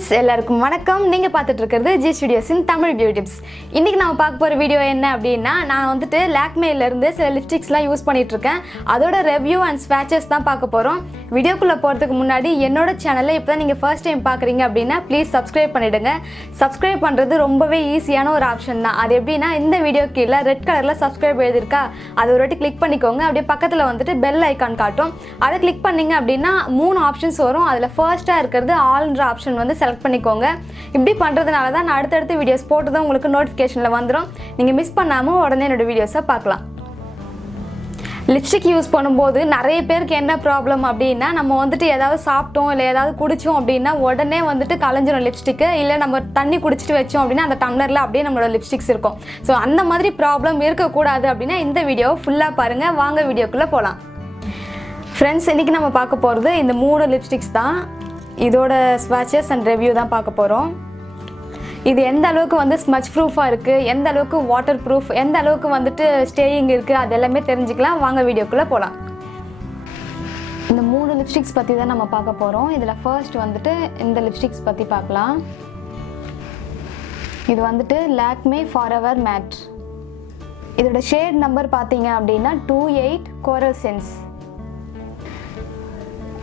friends, எல்லாருக்கும் வணக்கம். நீங்க பார்த்துட்டு இருக்கிறது ஜி ஸ்டுடியோஸின் தமிழ் பியூட்டி டிப்ஸ். இன்னைக்கு நாம பார்க்க போற வீடியோ என்ன அப்படினா நான் வந்துட்டு லாக்மேல இருந்து சில லிப்ஸ்டிக்ஸ்லாம் யூஸ் பண்ணிட்டு இருக்கேன். அதோட ரிவ்யூ அண்ட் ஸ்வாட்சஸ் தான் பார்க்க போறோம். வீடியோக்குள்ள போறதுக்கு முன்னாடி என்னோட சேனலை இப்பதான் நீங்க ஃபர்ஸ்ட் டைம் பார்க்கறீங்க அப்படினா ப்ளீஸ் Subscribe பண்ணிடுங்க. Subscribe பண்றது ரொம்பவே ஈஸியான ஒரு ஆப்ஷன் தான். அது எப்படினா இந்த வீடியோ கீழ ரெட் கலர்ல Subscribe எழுதிருக்கா அதை ஒரு வாட்டி கிளிக் பண்ணிக்கோங்க. அப்படியே பக்கத்துல வந்துட்டு பெல் ஐகான் காட்டும். அதை கிளிக் பண்ணீங்க அப்படினா மூணு ஆப்ஷன்ஸ் வரும். அதுல ஃபர்ஸ்டா இருக்குது ஆல்ன்ற ஆப்ஷன் வந்து செலக்ட் பண்ணிக்கோங்க. இப்படி பண்றதுனால தான் நான் அடுத்தடுத்த வீடியோஸ் போட்டதும் உங்களுக்கு நோட்டிஃபிகேஷன்ல வந்துரும். நீங்க மிஸ் பண்ணாம உடனே என்னோட வீடியோஸை பார்க்கலாம். லிப்ஸ்டிக் யூஸ் பண்ணும்போது நிறைய பேருக்கு என்ன ப்ராப்ளம் அப்படின்னா நம்ம வந்துட்டு ஏதாவது சாப்பிட்டோம் இல்லை ஏதாவது குடித்தோம் அப்படின்னா உடனே வந்துட்டு கலைஞ்சிரும் லிப்ஸ்டிக்கு. இல்லை நம்ம தண்ணி குடிச்சிட்டு வச்சோம் அப்படின்னா அந்த டம்ளரில் அப்படியே நம்மளோட லிப்ஸ்டிக்ஸ் இருக்கும். ஸோ அந்த மாதிரி ப்ராப்ளம் இருக்கக்கூடாது அப்படின்னா இந்த வீடியோவை ஃபுல்லாக பாருங்கள். வாங்க வீடியோக்குள்ளே போகலாம். ஃப்ரெண்ட்ஸ், இன்றைக்கி நம்ம பார்க்க போகிறது இந்த 3 லிப்ஸ்டிக்ஸ் தான். இதோட ஸ்வாட்சஸ் அண்ட் ரிவ்யூ தான் பார்க்க போகிறோம். இது எந்த அளவுக்கு வந்து ஸ்மச் ப்ரூஃபாக இருக்குது, எந்த அளவுக்கு வாட்டர் ப்ரூஃப், எந்த அளவுக்கு வந்துட்டு ஸ்டேயிங் இருக்குது, அது எல்லாமே தெரிஞ்சுக்கலாம். வாங்க வீடியோக்குள்ளே போகலாம். இந்த 3 லிப்ஸ்டிக்ஸ் பற்றி தான் நம்ம பார்க்க போகிறோம். இதில் ஃபர்ஸ்ட் வந்துட்டு இந்த லிப்ஸ்டிக்ஸ் பற்றி பார்க்கலாம். இது வந்துட்டு லாக்மே ஃபாரெவர் மேட். இதோட ஷேட் நம்பர் பார்த்தீங்க அப்படின்னா 28 கோரல் சென்ஸ்.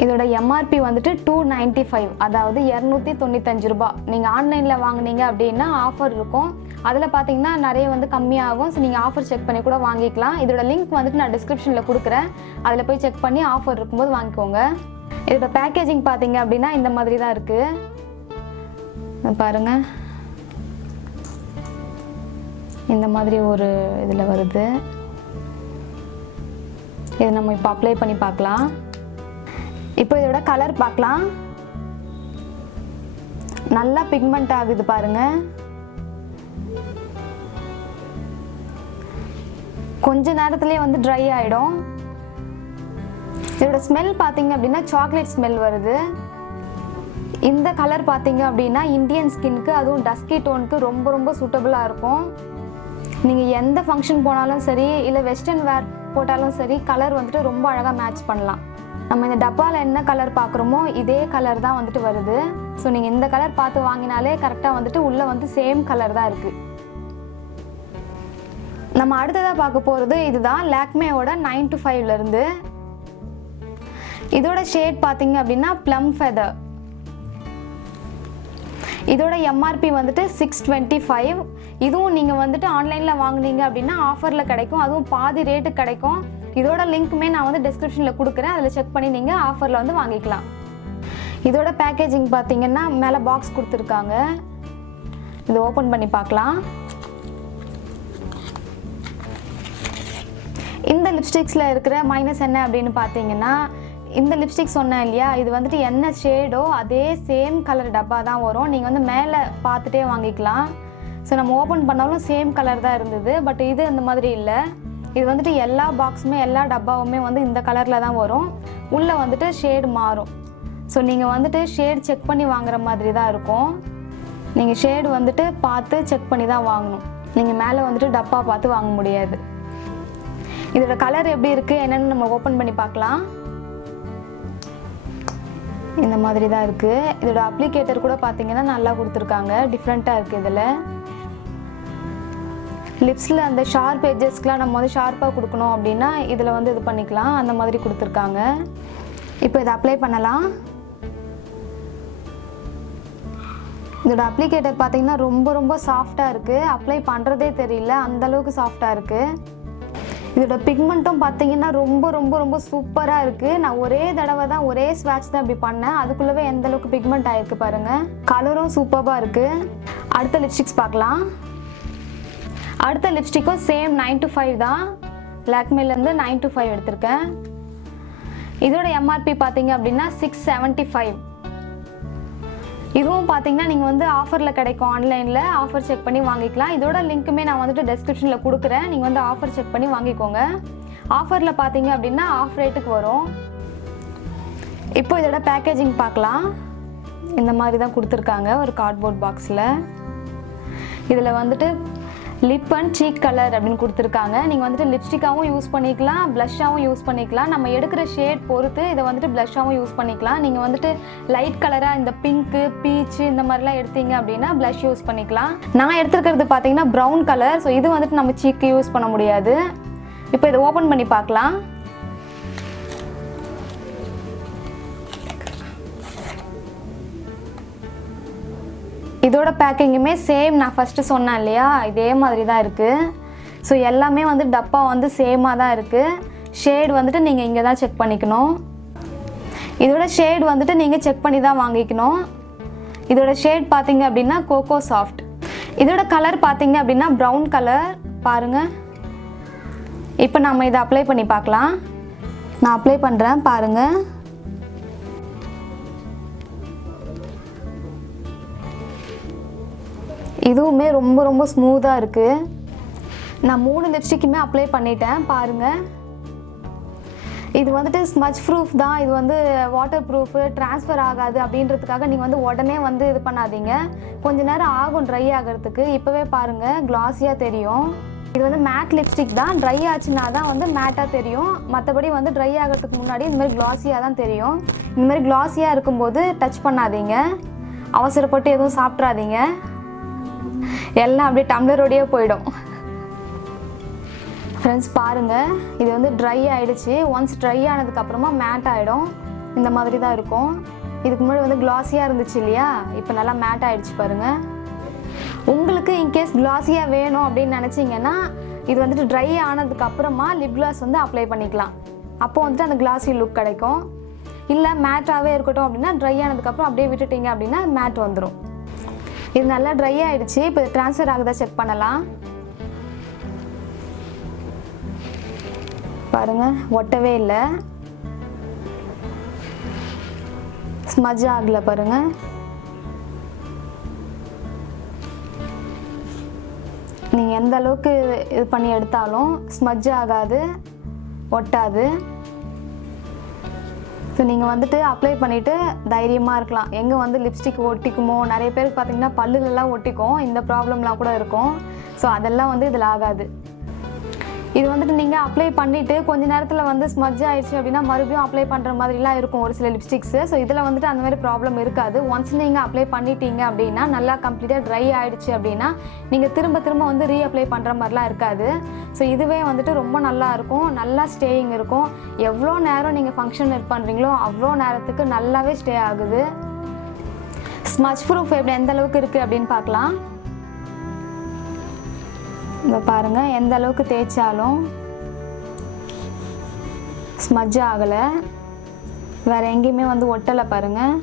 இதோட எம்ஆர்பி வந்துட்டு 295, அதாவது 295 ரூபாய். நீங்கள் ஆன்லைனில் வாங்கினீங்க அப்படின்னா ஆஃபர் இருக்கும். அதில் பார்த்தீங்கன்னா நிறைய வந்து கம்மியாகும். ஸோ நீங்கள் ஆஃபர் செக் பண்ணி கூட வாங்கிக்கலாம். இதோட லிங்க் வந்துட்டு நான் டிஸ்கிரிப்ஷனில் கொடுக்குறேன். அதில் போய் செக் பண்ணி ஆஃபர் இருக்கும்போது வாங்கிக்கோங்க. இதோட பேக்கேஜிங் பார்த்தீங்க அப்படின்னா இந்த மாதிரி தான் இருக்குது. பாருங்கள், இந்த மாதிரி ஒரு இதில் வருது. இதை நம்ம இப்போ அப்ளை பண்ணி பார்க்கலாம். இப்போ இதோட கலர் பார்க்கலாம். நல்லா பிக்மெண்ட் ஆகுது பாருங்க. கொஞ்ச நேரத்திலே வந்து ட்ரை ஆயிடும். இதோட ஸ்மெல் பார்த்தீங்க அப்படின்னா சாக்லேட் ஸ்மெல் வருது. இந்த கலர் பார்த்தீங்க அப்படின்னா இந்தியன் ஸ்கின்க்கு, அதுவும் டஸ்கி டோனுக்கு ரொம்ப ரொம்ப சூட்டபுளாக இருக்கும். நீங்கள் எந்த ஃபங்க்ஷன் போனாலும் சரி, இல்லை வெஸ்டர்ன் வேர் போட்டாலும் சரி, கலர் வந்துட்டு ரொம்ப அழகாக மேட்ச் பண்ணலாம். நம்ம இந்த டப்பாவில் என்ன கலர் பார்க்குறோமோ இதே கலர் தான் வந்துட்டு வருது. ஸோ நீங்கள் இந்த கலர் பார்த்து வாங்கினாலே கரெக்டாக வந்துட்டு உள்ளே வந்து சேம் கலர் தான் இருக்குது. நம்ம அடுத்ததாக பார்க்க போகிறது இதுதான் லாக்மேயோட 9 to 5லேருந்து. இதோட ஷேட் பார்த்தீங்க அப்படின்னா ப்ளம் ஃபெதர். இதோட எம்ஆர்பி வந்துட்டு 625. இதுவும் நீங்கள் வந்துட்டு ஆன்லைனில் வாங்கினீங்க அப்படின்னா ஆஃபரில் கிடைக்கும். அதுவும் பாதி ரேட்டு கிடைக்கும். இதோட லிங்க்குமே நான் வந்து டிஸ்கிரிப்ஷனில் கொடுக்குறேன். அதில் செக் பண்ணி நீங்கள் ஆஃபரில் வந்து வாங்கிக்கலாம். இதோட பேக்கேஜிங் பார்த்தீங்கன்னா மேலே பாக்ஸ் கொடுத்துருக்காங்க. இதை ஓப்பன் பண்ணி பார்க்கலாம். இந்த லிப்ஸ்டிக்ஸில் இருக்கிற மைனஸ் என்ன அப்படின்னு பார்த்தீங்கன்னா, இந்த லிப்ஸ்டிக் சொன்னேன் இல்லையா, இது வந்துட்டு என்ன ஷேடோ அதே சேம் கலர் டப்பா தான் வரும். நீங்கள் வந்து மேலே பார்த்துட்டே வாங்கிக்கலாம். ஸோ நம்ம ஓப்பன் பண்ணாலும் சேம் கலர் தான் இருந்தது. பட் இது அந்த மாதிரி இல்லை. இது வந்துட்டு எல்லா பாக்ஸுமே எல்லா டப்பாவுமே வந்து இந்த கலரில் தான் வரும். உள்ளே வந்துட்டு ஷேடு மாறும். ஸோ நீங்கள் வந்துட்டு ஷேட் செக் பண்ணி வாங்குற மாதிரி தான் இருக்கும். நீங்கள் ஷேடு வந்துட்டு பார்த்து செக் பண்ணி தான் வாங்கணும். நீங்கள் மேலே வந்துட்டு டப்பா பார்த்து வாங்க முடியாது. இதோட கலர் எப்படி இருக்குது என்னென்னு நம்ம ஓப்பன் பண்ணி பார்க்கலாம். இந்த மாதிரி தான் இருக்குது. இதோட அப்ளிகேட்டர் கூட பார்த்தீங்கன்னா நல்லா கொடுத்துருக்காங்க. டிஃப்ரெண்ட்டாக இருக்குது. இதில் லிப்ஸில் அந்த ஷார்ப் எட்ஜஸ்க்கெலாம் நம்ம வந்து ஷார்ப்பாக கொடுக்கணும் அப்படின்னா இதில் வந்து இது பண்ணிக்கலாம். அந்த மாதிரி கொடுத்துருக்காங்க. இப்போ இதை அப்ளை பண்ணலாம். இதோட அப்ளிகேட்டர் பார்த்தீங்கன்னா ரொம்ப ரொம்ப சாஃப்டாக இருக்குது. அப்ளை பண்ணுறதே தெரியல, அந்தளவுக்கு சாஃப்டாக இருக்குது. இதோட பிக்மெண்ட்டும் பார்த்தீங்கன்னா ரொம்ப ரொம்ப ரொம்ப சூப்பராக இருக்குது. நான் ஒரே தடவை தான், ஒரே ஸ்வாட்ச் தான் இப்படி பண்ணேன். அதுக்குள்ளவே எந்த அளவுக்கு பிக்மெண்ட் ஆகிருக்கு பாருங்கள். கலரும் சூப்பராக இருக்குது. அடுத்த லிப்ஸ்டிக்ஸ் பார்க்கலாம். அடுத்த லிப்ஸ்டிக்கும் சேம் 9 to 5 தான். லாக்மேலேருந்து 9 to 5 எடுத்திருக்கேன். இதோட எம்ஆர்பி பார்த்தீங்க அப்படின்னா 675. இதுவும் பார்த்தீங்கன்னா நீங்கள் வந்து ஆஃபரில் கிடைக்கும். ஆன்லைனில் ஆஃபர் செக் பண்ணி வாங்கிக்கலாம். இதோட லிங்க்குமே நான் வந்துட்டு டிஸ்கிரிப்ஷனில் கொடுக்குறேன். நீங்கள் வந்து ஆஃபர் செக் பண்ணி வாங்கிக்கோங்க. ஆஃபரில் பார்த்தீங்க அப்படின்னா ஆஃப் ரேட்டுக்கு வரும். இப்போ இதோட பேக்கேஜிங் பார்க்கலாம். இந்த மாதிரி தான் கொடுத்துருக்காங்க ஒரு கார்ட்போர்ட் பாக்ஸில். இதில் வந்துட்டு லிப் அண்ட் சீக் கலர் அப்படின்னு கொடுத்துருக்காங்க. நீங்கள் வந்துட்டு லிப்ஸ்டிக்காகவும் யூஸ் பண்ணிக்கலாம், ப்ளஷ்ஷாகவும் யூஸ் பண்ணிக்கலாம். நம்ம எடுக்கிற ஷேட் பொறுத்து இதை வந்துட்டு ப்ளஷ்ஷாகவும் யூஸ் பண்ணிக்கலாம். நீங்கள் வந்துட்டு லைட் கலராக இந்த பிங்க்கு, பீச்சு இந்த மாதிரிலாம் எடுத்தீங்க அப்படின்னா ப்ளஷ் யூஸ் பண்ணிக்கலாம். நான் எடுத்துருக்கிறது பார்த்தீங்கன்னா ப்ரௌன் கலர். ஸோ இது வந்துட்டு நம்ம சீக்கு யூஸ் பண்ண முடியாது. இப்போ இதை ஓப்பன் பண்ணி பார்க்கலாம். இதோட பேக்கிங்குமே சேம், நான் ஃபஸ்ட்டு சொன்னேன் இல்லையா, இதே மாதிரி தான் இருக்குது. ஸோ எல்லாமே வந்து டப்பா வந்து சேமாக தான் இருக்குது. ஷேட் வந்துட்டு நீங்கள் இங்கே தான் செக் பண்ணிக்கணும். இதோட ஷேட் வந்துட்டு நீங்கள் செக் பண்ணி தான் வாங்கிக்கணும். இதோட ஷேட் பார்த்தீங்க அப்படின்னா கோகோ சாஃப்ட். இதோட கலர் பார்த்தீங்க அப்படின்னா ப்ரௌன் கலர். பாருங்கள், இப்போ நம்ம இதை அப்ளை பண்ணி பார்க்கலாம். நான் அப்ளை பண்ணுறேன், பாருங்கள். இதுவுமே ரொம்ப ரொம்ப ஸ்மூத்தாக இருக்குது. நான் 3 லிப்ஸ்டிக்குமே அப்ளை பண்ணிட்டேன், பாருங்கள். இது வந்துட்டு ஸ்மச் ப்ரூஃப் தான். இது வந்து வாட்டர் ப்ரூஃபு, ட்ரான்ஸ்ஃபர் ஆகாது அப்படின்றதுக்காக நீங்கள் வந்து உடனே வந்து இது பண்ணாதீங்க. கொஞ்சம் நேரம் ஆகும் ட்ரை ஆகிறதுக்கு. இப்போவே பாருங்கள், கிளாஸியாக தெரியும். இது வந்து மேட் லிப்ஸ்டிக் தான். ட்ரை ஆச்சுன்னா தான் வந்து மேட்டாக தெரியும். மற்றபடி வந்து ட்ரை ஆகிறதுக்கு முன்னாடி இந்த மாதிரி கிளாஸியாக தான் தெரியும். இந்த மாதிரி கிளாஸியாக இருக்கும்போது டச் பண்ணாதீங்க, அவசரப்பட்டு எதுவும் சாப்பிட்றாதீங்க, எல்லாம் அப்படியே டம்ளரோடையே போயிடும். ஃப்ரெண்ட்ஸ் பாருங்கள், இது வந்து ட்ரை ஆகிடுச்சு. ஒன்ஸ் ட்ரை ஆனதுக்கப்புறமா மேட் ஆகிடும். இந்த மாதிரி தான் இருக்கும். இதுக்கு முன்னாடி வந்து கிளாஸியாக இருந்துச்சு இல்லையா, இப்போ நல்லா மேட் ஆகிடுச்சு பாருங்கள். உங்களுக்கு இன்கேஸ் கிளாஸியாக வேணும் அப்படின்னு நினச்சிங்கன்னா இது வந்துட்டு ட்ரை ஆனதுக்கப்புறமா லிப் கிளாஸ் வந்து அப்ளை பண்ணிக்கலாம். அப்போது வந்துட்டு அந்த கிளாஸி லுக் கிடைக்கும். இல்லை மேட்டாகவே இருக்கட்டும் அப்படின்னா ட்ரை ஆனதுக்கப்புறம் அப்படியே விட்டுட்டிங்க அப்படின்னா மேட் வந்துடும். இது நல்லா ட்ரை ஆகிடுச்சு. இப்போ இது ட்ரான்ஸ்ஃபர் ஆகுதா செக் பண்ணலாம். பாருங்கள், ஒட்டவே இல்லை, ஸ்மஜ் ஆகலை பாருங்கள். நீங்கள் எந்த அளவுக்கு இது பண்ணி எடுத்தாலும் ஸ்மஜ் ஆகாது, ஒட்டாது. ஸோ நீங்கள் வந்துட்டு அப்ளை பண்ணிவிட்டு தைரியமாக இருக்கலாம். எங்கே வந்து லிப்ஸ்டிக் ஒட்டிக்குமோ, நிறைய பேருக்கு பார்த்திங்கன்னா பல்லுலலாம் ஒட்டிக்கும், இந்த ப்ராப்ளம்லாம் கூட இருக்கும். ஸோ அதெல்லாம் வந்து இதில் ஆகாது. இது வந்துட்டு நீங்கள் அப்ளை பண்ணிவிட்டு கொஞ்ச நேரத்தில் வந்து ஸ்மஜ் ஆகிடுச்சு அப்படின்னா மறுபடியும் அப்ளை பண்ணுற மாதிரிலாம் இருக்கும் ஒரு சில லிப்ஸ்டிக்ஸு. ஸோ இதில் வந்துட்டு அந்த மாதிரி ப்ராப்ளம் இருக்காது. ஒன்ஸ் நீங்கள் அப்ளை பண்ணிட்டீங்க அப்படின்னா நல்லா கம்ப்ளீட்டாக ட்ரை ஆகிடுச்சு அப்படின்னா நீங்கள் திரும்ப திரும்ப வந்து ரீஅப்ளை பண்ணுற மாதிரிலாம் இருக்காது. ஸோ இதுவே வந்துட்டு ரொம்ப நல்லா இருக்கும், நல்லா ஸ்டேயிங் இருக்கும். எவ்வளோ நேரம் நீங்கள் ஃபங்க்ஷன் இது பண்ணுறீங்களோ அவ்வளோ நேரத்துக்கு நல்லாவே ஸ்டே ஆகுது. ஸ்மச் ப்ரூஃப் எப்படி எந்த அளவுக்கு இருக்குது அப்படின்னு பார்க்கலாம். இந்த பாருங்கள், எந்த அளவுக்கு தேய்ச்சாலும் ஸ்மஜ் ஆகலை, வேறு எங்கேயுமே வந்து ஒட்டலை பாருங்கள்.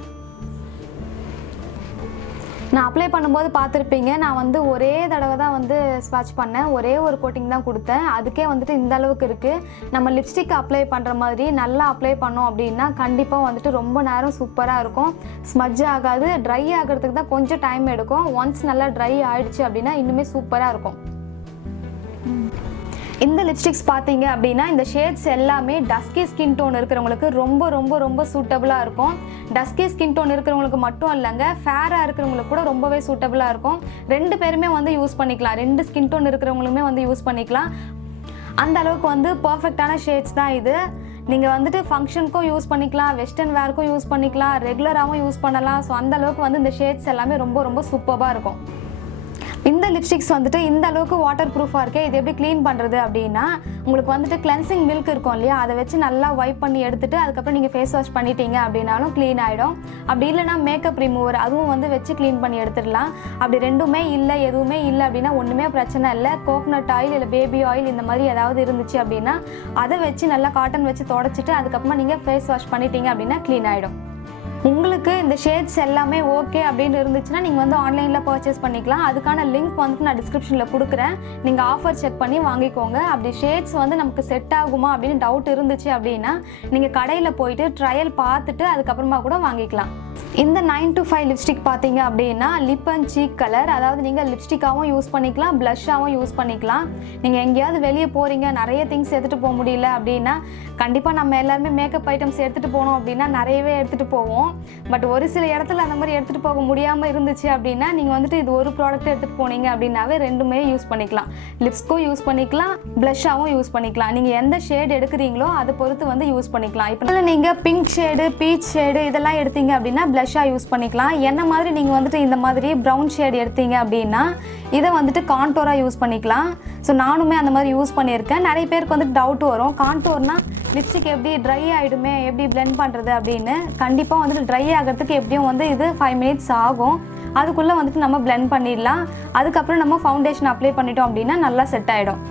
நான் அப்ளை பண்ணும்போது பார்த்துருப்பீங்க, நான் வந்து ஒரே தடவை தான் வந்து ஸ்வாட்ச் பண்ணேன், ஒரே ஒரு கோட்டிங் தான் கொடுத்தேன். அதுக்கே வந்துட்டு இந்த அளவுக்கு இருக்குது. நம்ம லிப்ஸ்டிக் அப்ளை பண்ணுற மாதிரி நல்லா அப்ளை பண்ணோம் அப்படின்னா கண்டிப்பாக வந்துட்டு ரொம்ப நேரம் சூப்பராக இருக்கும். ஸ்மஜ் ஆகாது. ட்ரை ஆகிறதுக்கு தான் கொஞ்சம் டைம் எடுக்கும். ஒன்ஸ் நல்லா ட்ரை ஆகிடுச்சு அப்படின்னா இன்னுமே சூப்பராக இருக்கும். இந்த லிப்ஸ்டிக்ஸ் பார்த்தீங்க அப்படின்னா இந்த ஷேட்ஸ் எல்லாமே டஸ்கி ஸ்கின் டோன் இருக்கிறவங்களுக்கு ரொம்ப ரொம்ப ரொம்ப சூட்டபுளாக இருக்கும். டஸ்கி ஸ்கின் டோன் இருக்கிறவங்களுக்கு மட்டும் இல்லைங்க, ஃபேராக இருக்கிறவங்களுக்கு கூட ரொம்பவே சூட்டபுளாக இருக்கும். 2 பேருமே வந்து யூஸ் பண்ணிக்கலாம். 2 ஸ்கின் டோன் இருக்கிறவங்களுமே வந்து யூஸ் பண்ணிக்கலாம். அந்த அளவுக்கு வந்து பர்ஃபெக்டான ஷேட்ஸ் தான் இது. நீங்கள் வந்துட்டு ஃபங்க்ஷனுக்கும் யூஸ் பண்ணிக்கலாம், வெஸ்டர்ன் வேர்க்கும் யூஸ் பண்ணிக்கலாம், ரெகுலராகவும் யூஸ் பண்ணலாம். ஸோ அந்த அளவுக்கு வந்து இந்த ஷேட்ஸ் எல்லாமே ரொம்ப ரொம்ப சூப்பராக இருக்கும். இந்த லிப்ஸ்டிக்ஸ் வந்துட்டு இந்த அளவுக்கு வாட்டர் ப்ரூஃபாக இருக்கே, இது எப்படி க்ளீன் பண்ணுறது அப்படின்னா, உங்களுக்கு வந்துட்டு கிளென்சிங் மில்க் இருக்கும் இல்லையா, அதை வச்சு நல்லா வைப் பண்ணி எடுத்துகிட்டு அதுக்கப்புறம் நீங்கள் ஃபேஸ் வாஷ் பண்ணிட்டீங்க அப்படின்னாலும் க்ளீன் ஆகிடும். அப்படி இல்லைனா மேக்கப் ரிமூவர் அதுவும் வந்து வச்சு க்ளீன் பண்ணி எடுத்துடலாம். அப்படி ரெண்டுமே இல்லை, எதுவுமே இல்லை அப்படின்னா ஒன்றுமே பிரச்சனை இல்லை. கோகனட் ஆயில் இல்லை பேபி ஆயில் இந்த மாதிரி ஏதாவது இருந்துச்சு அப்படின்னா அதை வச்சு நல்லா காட்டன் வச்சு தொடச்சிட்டு அதுக்கப்புறமா நீங்கள் ஃபேஸ் வாஷ் பண்ணிட்டீங்க அப்படின்னா க்ளீன் ஆகிடும். உங்களுக்கு இந்த ஷேட்ஸ் எல்லாமே ஓகே அப்படின்னு இருந்துச்சுன்னா நீங்கள் வந்து ஆன்லைனில் பர்ச்சேஸ் பண்ணிக்கலாம். அதுக்கான லிங்க் வந்துட்டு நான் டிஸ்கிரிப்ஷனில் கொடுக்குறேன். நீங்கள் ஆஃபர் செக் பண்ணி வாங்கிக்கோங்க. அப்படி ஷேட்ஸ் வந்து நமக்கு செட் ஆகுமா அப்படின்னு டவுட் இருந்துச்சு அப்படின்னா நீங்கள் கடையில் போயிட்டு ட்ரையல் பார்த்துட்டு அதுக்கப்புறமா கூட வாங்கிக்கலாம். இந்த 9 to 5 லிப்ஸ்டிக் பார்த்தீங்க அப்படின்னா லிப் அண்ட் சீக் கலர், அதாவது நீங்கள் லிப்ஸ்டிக்காகவும் யூஸ் பண்ணிக்கலாம், ப்ளஷ்ஷாகவும் யூஸ் பண்ணிக்கலாம். நீங்கள் எங்கேயாவது வெளியே போகிறீங்க, நிறைய திங்ஸ் எடுத்துகிட்டு போக முடியல அப்படின்னா கண்டிப்பாக நம்ம எல்லாருமே மேக்கப் ஐட்டம்ஸ் எடுத்துகிட்டு போனோம் அப்படின்னா நிறையவே எடுத்துகிட்டு போவோம். பட் ஒரு சில இடத்துல அந்த மாதிரி எடுத்துகிட்டு போக முடியாமல் இருந்துச்சு அப்படின்னா நீங்கள் வந்துட்டு இது ஒரு ப்ராடக்ட் எடுத்துகிட்டு போனீங்க அப்படின்னாவே ரெண்டுமே யூஸ் பண்ணிக்கலாம். லிப்ஸ்க்கும் யூஸ் பண்ணிக்கலாம், ப்ளஷ்ஷாகவும் யூஸ் பண்ணிக்கலாம். நீங்கள் எந்த ஷேட் எடுக்கிறீங்களோ அதை பொறுத்து வந்து யூஸ் பண்ணிக்கலாம். இப்போ நீங்கள் பிங்க் ஷேடு, பீச் ஷேடு இதெல்லாம் எடுத்தீங்க அப்படின்னா ப்ளஷ்ஷாக யூஸ் பண்ணிக்கலாம். என்ன மாதிரி நீங்கள் வந்துட்டு இந்த மாதிரி ப்ரௌன் ஷேட் எடுத்தீங்க அப்படின்னா இதை வந்துட்டு கான்டோராக யூஸ் பண்ணிக்கலாம். ஸோ நானுமே அந்த மாதிரி யூஸ் பண்ணியிருக்கேன். நிறைய பேருக்கு வந்துட்டு டவுட் வரும், கான்டோர்னால் லிப்ஸ்டிக் எப்படி ட்ரை ஆகிடுமே, எப்படி பிளெண்ட் பண்ணுறது அப்படின்னு. கண்டிப்பாக வந்துட்டு ட்ரை ஆகிறதுக்கு எப்படியும் வந்து இது 5 minutes ஆகும். அதுக்குள்ளே வந்துட்டு நம்ம பிளெண்ட் பண்ணிடலாம். அதுக்கப்புறம் நம்ம ஃபவுண்டேஷன் அப்ளை பண்ணிட்டோம் அப்படின்னா நல்லா செட் ஆகிடும்.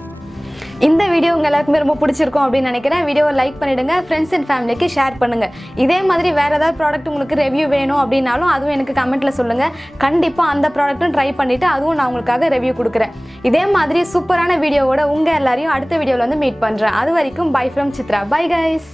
இந்த வீடியோ உங்கள் எல்லாருக்குமே ரொம்ப பிடிச்சிருக்கும் அப்படின்னு நினைக்கிறேன். வீடியோவை லைக் பண்ணிவிடுங்க, ஃப்ரெண்ட்ஸ் அண்ட் ஃபேமிலிக்கு ஷேர் பண்ணுங்கள். இதே மாதிரி வேறு ஏதாவது ப்ராடக்ட் உங்களுக்கு ரிவ்யூ வேணும் அப்படின்னாலும் அதுவும் எனக்கு கமெண்ட்டில் சொல்லுங்கள். கண்டிப்பாக அந்த ப்ராடக்ட்டும் ட்ரை பண்ணிவிட்டு அதுவும் நான் உங்களுக்காக ரிவ்யூ கொடுக்குறேன். இதே மாதிரி சூப்பரான வீடியோவோட உங்கள் எல்லாரையும் அடுத்த வீடியோவில் வந்து மீட் பண்ணுறேன். அது வரைக்கும் by from Chitra. Bye guys.